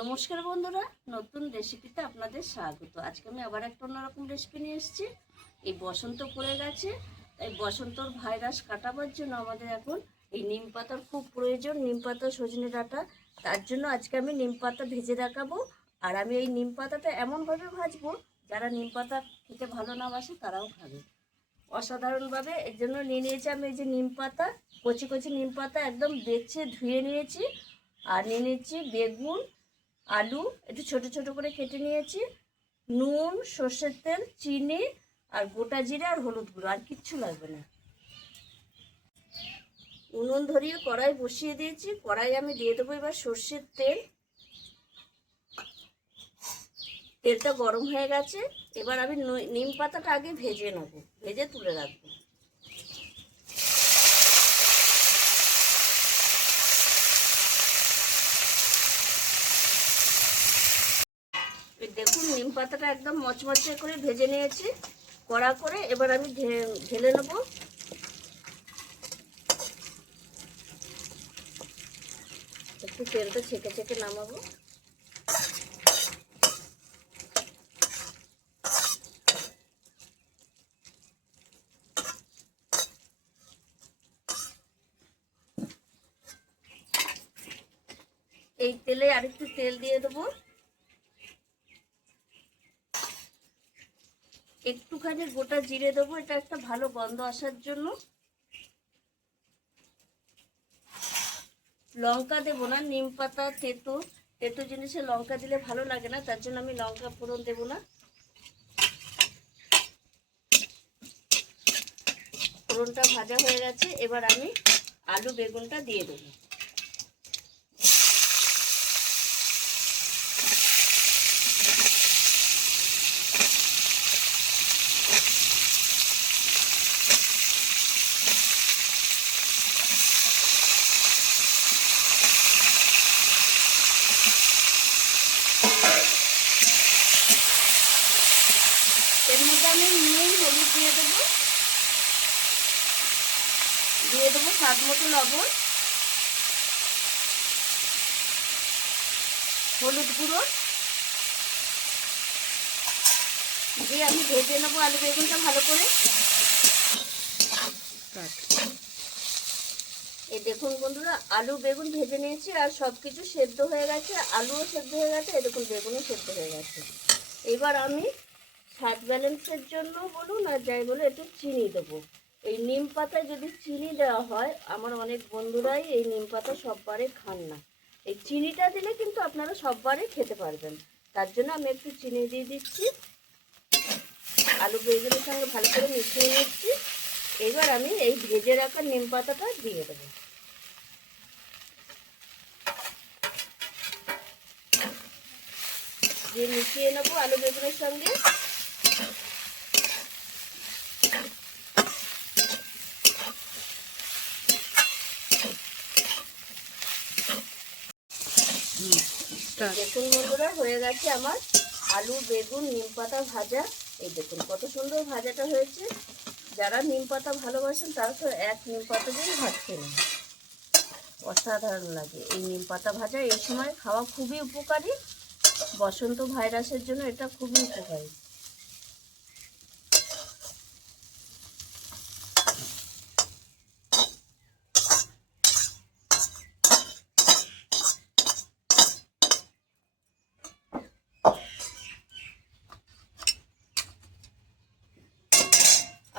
নমস্কার বন্ধুরা, নতুন রেসিপিতে আপনাদের স্বাগত। আজকে আমি আবার একটা অন্যরকম রেসিপি নিয়ে এসেছি। এই বসন্ত পড়ে গেছে, তাই বসন্তর ভাইরাস কাটাবার জন্য আমাদের এখন এই নিম পাতার খুব প্রয়োজন। নিম পাতা, সজনে ডাঁটা, তার জন্য আজকে আমি নিম পাতা ভেজে দেখাবো। আর আমি এই নিম পাতাটা এমনভাবে ভাজবো যারা নিম পাতা খেতে ভালো না বাসে তারাও খাবে অসাধারণভাবে। এর জন্য নিয়ে নিয়েছি আমি এই যে নিম পাতা, কচি কচি নিম পাতা একদম বেছে ধুয়ে নিয়েছি। আর নিয়ে নিয়েছি বেগুন, আলু একটু ছোট ছোট করে কেটে নিয়েছি, নুন, সর্ষের তেল, চিনি আর গোটা জিরে আর হলুদ গুঁড়ো, আর কিচ্ছু লাগবে না। উনুন ধরিয়ে কড়াই বসিয়ে দিয়েছি। কড়াই আমি দিয়ে দেবো এবার সর্ষের তেল। তেলটা গরম হয়ে গেছে, এবার আমি নিম পাতাটা আগে ভেজে নেব, ভেজে তুলে রাখবো। দেখুন নিম পাতাটা একদম মচমচে করে ভেজে নিয়েছি কড়া করে। এবার আমি ঢেলে নেব। একটু তেলটা ছেঁকে ছেঁকে নামাবো। এই তেলে আরেকটু তেল দিয়ে দেবো, একটুখানি গোটা জিরে দেবো, এটা একটা ভালো গন্ধ আসার জন্য। লঙ্কা দেবো না, নিম পাতা তেতো, তেতো জিনিসে লঙ্কা দিলে ভালো লাগে না, তার জন্য আমি লঙ্কা ফোড়ন দেবো না। ফোড়নটা ভাজা হয়ে গেছে, এবার আমি আলু বেগুনটা দিয়ে দেবো। এর মধ্যে আমি নুন, হলুদ দিয়ে দেবো, স্বাদ মতো লবণ, হলুদ গুঁড়ো দিয়ে আমি ভেজে নেবো আলু বেগুনটা ভালো করে। এই দেখুন বন্ধুরা, আলু বেগুন ভেজে নিয়েছি আর সব কিছু সেদ্ধ হয়ে গেছে, আলুও সেদ্ধ হয়ে গেছে, এই দেখুন বেগুনও সেদ্ধ হয়ে গেছে। এবার আমি স্বাদ ব্যালেন্সের জন্য বলুন আর যাই বলো একটু চিনি দেবো। এই নিম পাতায় যদি চিনি দেওয়া হয়, আমার অনেক বন্ধুরাই এই নিম পাতা সববারে খান না, এই চিনিটা দিলে কিন্তু আপনারা সববারে খেতে পারবেন। তার জন্য আমি একটু চিনি দিয়ে দিচ্ছি। আলু বেগুনের সঙ্গে ভালো করে মিশিয়ে নিচ্ছি। এবার আমি এই ভেজে রাখা নিম পাতাটা দিয়ে দেবো। দিয়ে মিশিয়ে নেবো আলু বেগুনের সঙ্গে। দেখুন বন্ধুরা, হয়ে গেছে আমার আলু বেগুন নিম পাতা ভাজা। এই দেখুন কত সুন্দর ভাজাটা হয়েছে। যারা নিম পাতা ভালোবাসেন তারা তো এক নিম পাতা দিয়ে ভাত খেয়ে নেন, অসাধারণ লাগে এই নিম পাতা ভাজা। এই সময় খাওয়া খুবই উপকারী, বসন্ত ভাইরাসের জন্য এটা খুবই উপকারী।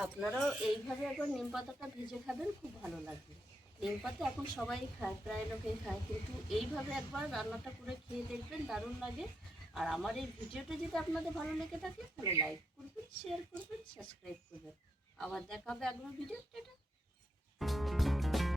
আপনারাও এইভাবে একবার নিম পাতাটা ভেজে খাবেন, খুব ভালো লাগবে। নিম পাতা এখন সবাই খায়, প্রায় লোকেই খায়, কিন্তু এইভাবে একবার রান্নাটা করে খেয়ে দেখবেন, দারুণ লাগে। আর আমার এই ভিডিওটা যদি আপনাদের ভালো লেগে থাকে তাহলে লাইক করবেন, শেয়ার করবেন, সাবস্ক্রাইব করবেন। আবার দেখা হবে আগামী ভিডিও।